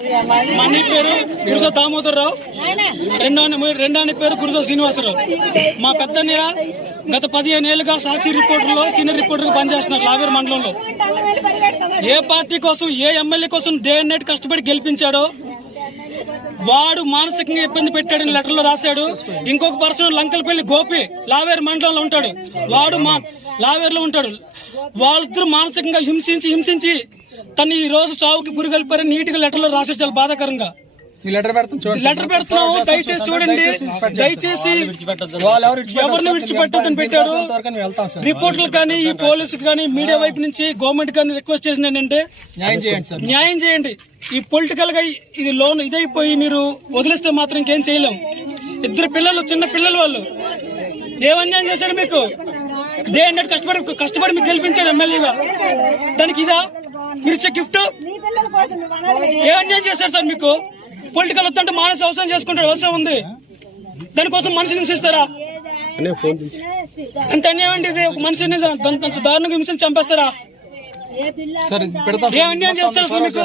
Money పేరు గురుస దామోదరరావు, రెండో పేరు గురుస శ్రీనివాసరావు. మా పెద్దన్నయ్య గత 15 ఏళ్లుగా సాక్షి రిపోర్టర్లో సీనియర్ రిపోర్టర్ పనిచేస్తున్నారు లావేరు మండలంలో. ఏ పార్టీ కోసం, ఏ ఎమ్మెల్యే కోసం డే అండ్ నైట్ కష్టపడి గెలిపించాడో వాడు మానసికంగా ఇబ్బంది పెట్టాడని లెటర్లో రాశాడు. ఇంకొక పర్సన్ లంకలపల్లి గోపి లావేరు మండలంలో ఉంటాడు, వాడు లావేరులో ఉంటాడు. వాళ్ళిద్దరూ మానసికంగా హింసించి తను ఈ రోజు చావుకి పురుగలిపారని నీటిగా లెటర్లో రాశాడు. చాలా బాధాకరంగా లెటర్ పెడుతున్నాము, దయచేసి చూడండి. దయచేసి ఎవరిని విడిచిపెట్టదని పెట్టాడు. రిపోర్టర్లు కానీ, ఈ పోలీసులు కానీ, మీడియా వైపు నుంచి గవర్నమెంట్ కానీ రిక్వెస్ట్ చేసింది ఏంటంటే న్యాయం చేయండి. ఈ పొలిటికల్ గా ఇది లోన్ ఇదైపోయి మీరు వదిలిస్తే మాత్రం ఇంకేం చేయలేము. 2 పిల్లలు, చిన్న పిల్లలు, వాళ్ళు ఏమన్యాయం చేశాడు మీకు? డే అండ్ నైట్ కష్టపడి మీకు గెలిపించాడు ఎమ్మెల్యేగా. దానికి ఇదా మీరు ఇచ్చే గిఫ్ట్? ఏ అన్యాయం చేశాడు సార్ మీకు? పొలిటికల్ వద్దంటే మానసిక అవసరం చేసుకుంటాడు, అవసరం ఉంది. దానికోసం మనిషిని హింసిస్తారా? అంత అన్యాయం అండి ఇది. ఒక మనిషిని అంత దారుణంగా హింసని చంపేస్తారా? ఏ అన్యాయం చేస్తారు అసలు మీకు?